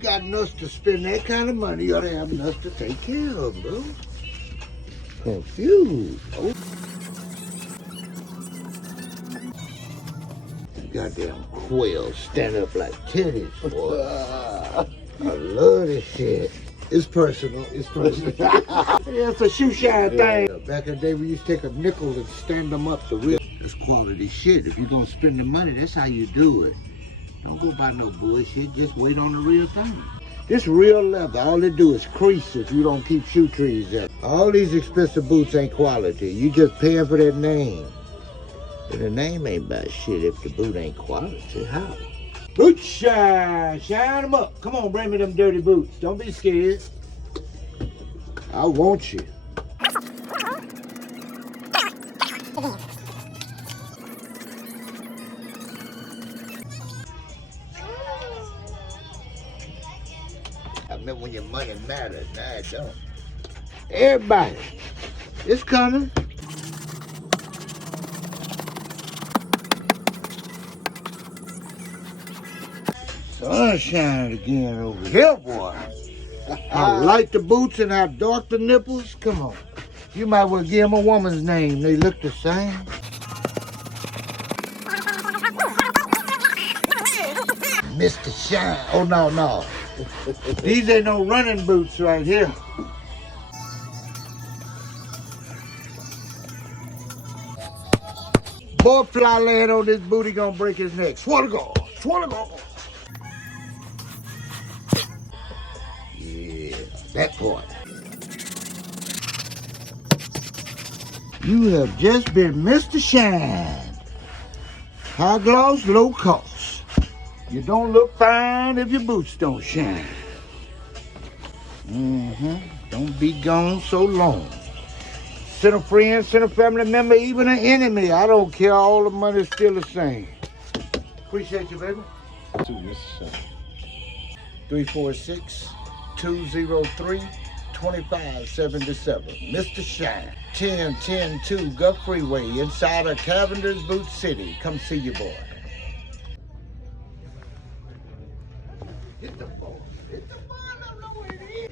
Got enough to spend that kind of money, you ought to have enough to take care of, bro. Confused. Oh. Goddamn quail stand up like titties, boy. I love this shit. It's personal. It's personal. Yeah, it's a shoe shine thing. Back in the day, we used to take a nickel and stand them up. The real. It's quality shit. If you're gonna spend the money, that's how you do it. Don't go buy no bullshit. Just wait on the real thing. This real leather, all it do is crease if you don't keep shoe trees up. All these expensive boots ain't quality. You just paying for that name. But the name ain't about shit if the boot ain't quality. How? Boot shine. Shine them up. Come on, bring me them dirty boots. Don't be scared. I want you. I remember when your money mattered. Now it don't. Everybody, it's coming. Sunshine again over here, boy. I like the boots and I dark the nipples. Come on. You might well give them a woman's name. They look the same. Mr. Shine. Oh, no. These ain't no running boots right here. Boy, fly land on this booty gonna break his neck. Swear to God. Swear to God. Yeah, that part. You have just been Mr. Shine. High gloss, low cost. You don't look fine if your boots don't shine. Don't be gone so long. Send a friend, send a family member, even an enemy. I don't care. All the money's still the same. Appreciate you, baby. 346-203-2577. Mr. Shine. 10-10-2 Gulf Freeway inside of Cavender's Boot City. Come see your boy. Hit the ball. Hit the ball. I don't know where it is.